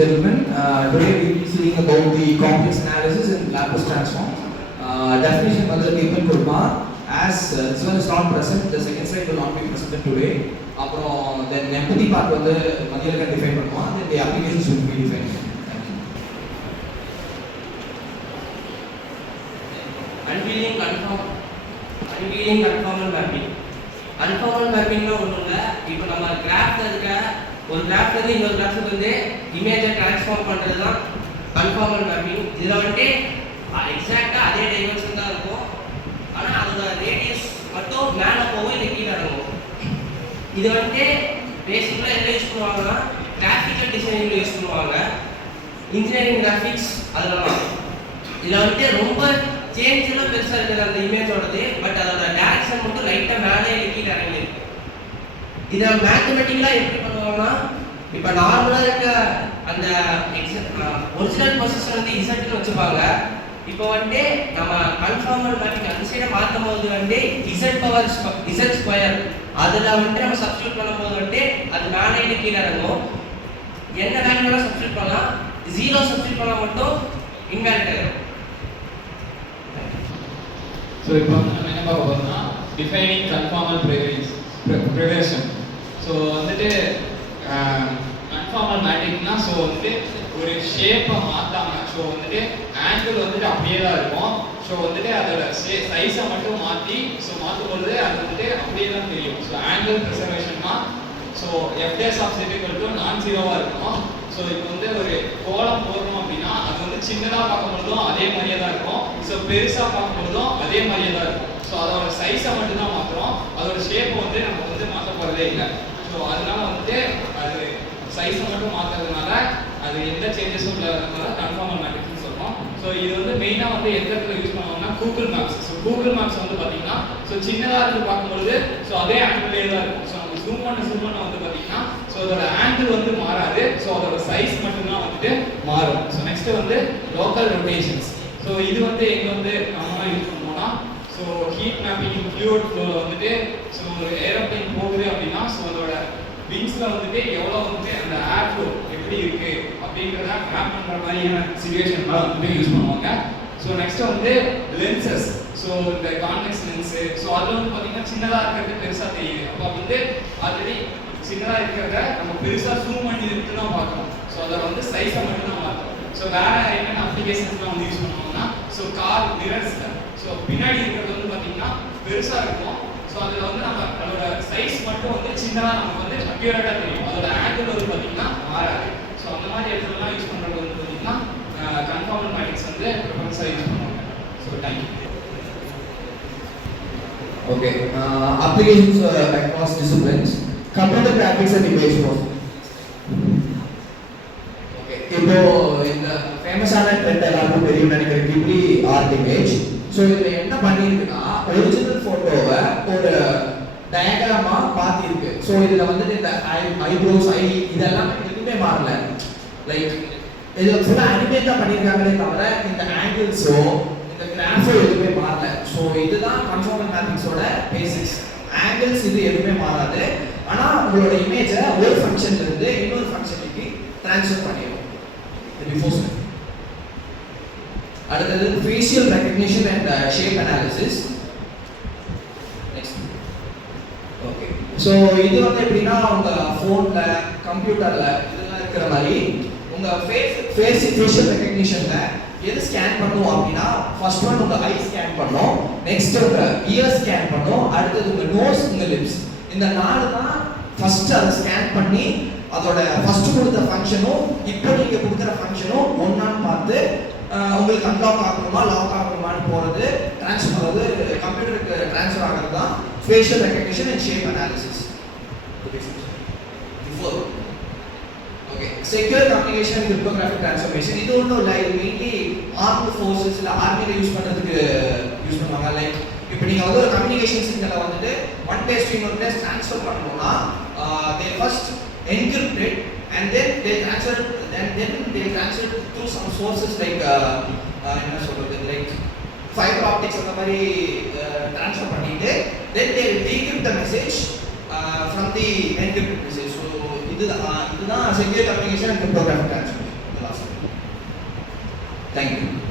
Gentlemen, today we will be seeing about the complex analysis in Laplace transform. Definition Mother given Kurma. As this one is not present, the second slide will not be presented today. Then empathy part வந்து மதியில can define பண்ணுவோம். Then the applications will be defined. Unveiling conformal mapping. Conformal mapping னா ஒண்ணும் இல்ல. இப்போ நம்ம கிராஃப்ல இருக்க ஒரு கிராஃப்ல இருந்து இன்னொரு கிராஃப்க்கு வந்து இமேஜை ட்ரான்ஸ்ஃபார்ம் பண்றது தான் கன்ஃபார்மல் மேப்பிங். இதுல வந்து எக்ஸாக்ட்டா அதே டைமென்ஷன் தான் இருக்கும். ஆனா அதோட ரேடியஸ் மட்டும் மேல போகும் இல்ல கீழ இறங்கும். இது வந்து பேசிக்கலா என்ன யூஸ் பண்ணுவாங்கன்னா கிராஃபிக்கல் டிசைனிங்ல யூஸ் பண்ணுவாங்க. இன்ஜினியரிங் கிராஃபிக்ஸ் அதெல்லாம் இதுல வந்து ரொம்ப சேஞ்ச்லாம் பெருசா இருக்குது அந்த இமேஜோடது. பட் அதோட டைரக்ஷன் மட்டும் லைட்டா மேலே கீழ இறங்கி இருக்கு. இதை மேத்தமெட்டிக்கலா எப்படி பண்ணுவாங்கன்னா இப்போ நார்மலா இருக்க அந்த ஒரிஜினல் பொசிஷன் வந்து இசட்னு வச்சுப்பாங்க. இப்போ வந்து நம்ம கன்ஃபார்மல் மேப்பிங் அந்த சைடை மாற்றும் போது வந்து இசட் பவர் இசட் ஸ்கொயர் அதில் வந்து நம்ம சப்ஸ்டியூட் பண்ணும்போது வந்து அது மேலே கீழே இறங்கும். என்ன வேல்யூலாம் சப்ஸ்டியூட் பண்ணலாம், 0 சப்ஸ்டியூட் பண்ணால் மட்டும் இன்வேலிட் ஆகிடும். ஸோ இப்போ நம்ம என்ன பார்க்க போகிறோம்னா டிஃபைனிங் கன்ஃபார்மல் ப்ரிவேஷன். ஸோ வந்துட்டு கன்ஃபார்மல் மேட்டிக்னா ஸோ வந்துட்டு ஒரு ஷேப்பை மாற்றாம ஸோ வந்துட்டு ஆங்கிள் வந்துட்டு அப்படியே தான் இருக்கும். ஸோ வந்துட்டு அதோட சைஸை மட்டும் மாற்றி ஸோ மாற்றும்பொழுது அது வந்துட்டு அப்படியே தான் தெரியும். ஸோ ஆங்கிள் ப்ரிசர்வேஷன்னா ஸோ எஃப்டேஸ் of set equal to non ஜீரோவாக இருக்கும். ஸோ இப்போ வந்து ஒரு கோலம் போடுறோம் அப்படின்னா அது வந்து சின்னதாக பார்க்கும்பொழுதும் அதே மாதிரியே தான் இருக்கும். ஸோ பெருசாக பார்க்கும்பொழுதும் அதே மாதிரியே தான் இருக்கும். ஸோ அதோட சைஸை மட்டும் தான் மாற்றுறோம், அதோட ஷேப்பை வந்து நம்ம வந்து மாற்ற போகிறதே இல்லை. ஸோ அதனால வந்துட்டு அது சைஸை மட்டும் மாற்றுறதுனால அது எந்த சேஞ்சஸும் இல்லாததுனால கன்ஃபார்மல் மேட்ரிக்ஸ்னு சொல்லுவோம். ஸோ இது வந்து மெயினாக வந்து எந்த இடத்துல யூஸ் பண்ணுவாங்கன்னா Google maps. So Google maps வந்து பார்த்தீங்கன்னா ஸோ சின்னதாக இருந்து பார்க்கும்பொழுது ஸோ அதே ஆங்கிள்லேயே தான் இருக்கும். ஸோ நம்ம ஜூம் பண்ண வந்து பார்த்தீங்கன்னா ஸோ அதோட ஆங்கிள் வந்து மாறாது. ஸோ அதோட சைஸ் மட்டும்தான் வந்துட்டு மாறும். ஸோ நெக்ஸ்ட் வந்து லோக்கல் ரொட்டேஷன்ஸ். ஸோ இது வந்து எங்கே வந்து நம்ம யூஸ் பண்ணுவோம்னா ஸோ ஹீட் மேப்பிங் ஃப்ளூயிட் ஃப்ளோவில் வந்துட்டு ஸோ ஒரு ஏரோப்ளைன் போகுது அப்படின்னா ஸோ அதோட விங்ஸில் வந்துட்டு எவ்வளோ வந்துட்டு அந்த ஏர் ஃப்ளோ எப்படி இருக்குது அப்படின்றத மேப் பண்ணுற மாதிரியான சிச்சுவேஷன்லாம் வந்துட்டு யூஸ் பண்ணுவாங்க. ஸோ நெக்ஸ்ட் வந்து லென்சஸ். ஸோ இந்த கான்வெக்ஸ் லென்ஸு ஸோ அதில் வந்து பார்த்தீங்கன்னா சின்னதாக இருக்கிறது பெருசாக தெரியுது. அப்போ வந்து ஆல்ரெடி சின்னதாக இருக்கிறத நம்ம பெருசாக ஜூம் பண்ணி இருக்கு தான் பார்க்கணும். ஸோ அதை வந்து சைஸை மட்டும் தான் பார்க்கணும். ஸோ வேறு என்னென்ன அப்ளிகேஷன்ஸ்லாம் வந்து யூஸ் பண்ணுவாங்கன்னா ஸோ கார் மிரர்ஸில் ஸோ பின்னாடி இருக்கிறது வந்து பார்த்தீங்கன்னா பெருசாக இருக்கும். ஸோ அதில் வந்து நம்ம அதோட சைஸ் மட்டும் வந்து சின்னதாக நமக்கு வந்து அக்யூரேட்டாக தெரியும். அதோட ஆங்கிள் வந்து பார்த்தீங்கன்னா மாறாது. ஸோ அந்த மாதிரி இடத்துலலாம் யூஸ் பண்ணுறது வந்து பார்த்தீங்கன்னா கன்ஃபார்மல் மேட்ரிக்ஸ் வந்து ப்ரிஃபரன்ஸாக யூஸ் பண்ணுவாங்க. So thank you. Okay, applications across disciplines. Computer graphics and image processing. Okay, இப்போ இந்த ஃபேமஸான ட்ரெண்ட் எல்லாருக்கும் தெரியும் நினைக்கிறேன், டிப்லி ஆர்ட் இமேஜ். ஸோ இதில் என்ன பண்ணியிருக்குன்னா ஒரிஜினல் ஃபோட்டோவை ஒரு டயக்ராமா பார்த்திருக்கு. ஸோ இதில் வந்துட்டு இந்த ஐப்ரோஸ் இதெல்லாம் எதுவுமே மாறல. லைக் இதில் ஃபுல்லாக அனிமேட் தான் பண்ணியிருக்காங்களே தவிர இந்த ஆங்கிள்ஸோ இந்த கிராஃபோ எதுவுமே மாறல. ஸோ இதுதான் கன்ஃபார்மல் மேப்பிங்ஸோட பேசிக்ஸ். ஆங்கிள்ஸ் இது எதுவுமே மாறாது. ஆனால் உங்களோட இமேஜை ஒரு ஃபங்க்ஷன்ல இருந்து இன்னொரு ஃபங்க்ஷனுக்கு ட்ரான்ஸ்ஃபர் பண்ணிடும். Before step. அடுத்தது facial recognition and shape analysis. Next. Okay, so இது வந்து எப்படின்னா உங்கள் ஃபோனில் கம்ப்யூட்டரில் இதெல்லாம் இருக்கிற மாதிரி உங்கள் ஃபேஷியல் ரெகக்னிஷனில் எது ஸ்கேன் பண்ணுவோம் அப்படின்னா ஃபர்ஸ்ட் ஒன் உங்கள் ஐ ஸ்கேன் பண்ணோம், நெக்ஸ்ட் உங்கள் இயர் ஸ்கேன் பண்ணோம், அடுத்தது உங்கள் நோஸ், உங்கள் லிப்ஸ். இந்த 4 தான் ஃபர்ஸ்ட் அதை ஸ்கேன் பண்ணி அதோட ஃபர்ஸ்ட் கொடுத்த ஃபங்க்ஷனும் இப்போ நீங்கள் கொடுக்குற ஃபங்க்ஷனும் ஒன்றான்னு பார்த்து உங்களுக்கு அன்லாக் ஆகணுமா லாக் ஆகணுமான்னு போகிறது ட்ரான்ஸ்ஃபர் அதாவது கம்ப்யூட்டருக்கு ட்ரான்ஸ்ஃபர் ஆகிறது தான் facial recognition and shape analysis. Okay, secure communication and cryptographic transformation. இது ஒன்றும் இல்லை, இது மெயின்லி ஆர்ம்டு ஃபோர்ஸஸ் இல்லை ஆர்மியில் யூஸ் பண்ணுறதுக்கு யூஸ் பண்ணுவாங்க. லைக் இப்போ நீங்கள் வந்து ஒரு கம்யூனிகேஷன் சிக்னலை வந்துட்டு ஒன் பிளேஸ் டு இன்னொரு பிளேஸ் ட்ரான்ஸ்ஃபர் பண்ணணும்னா they first encrypt it and then they transfer through some sources like என்ன சொல்றது லைக் ஃபைபர் ஆப்டிக்ஸ் அந்த மாதிரி ட்ரான்ஸ்ஃபர் பண்ணிட்டு then they decrypt the message from the encrypted message. So இதுதான் secure communication and cryptographic transformation. Thank you.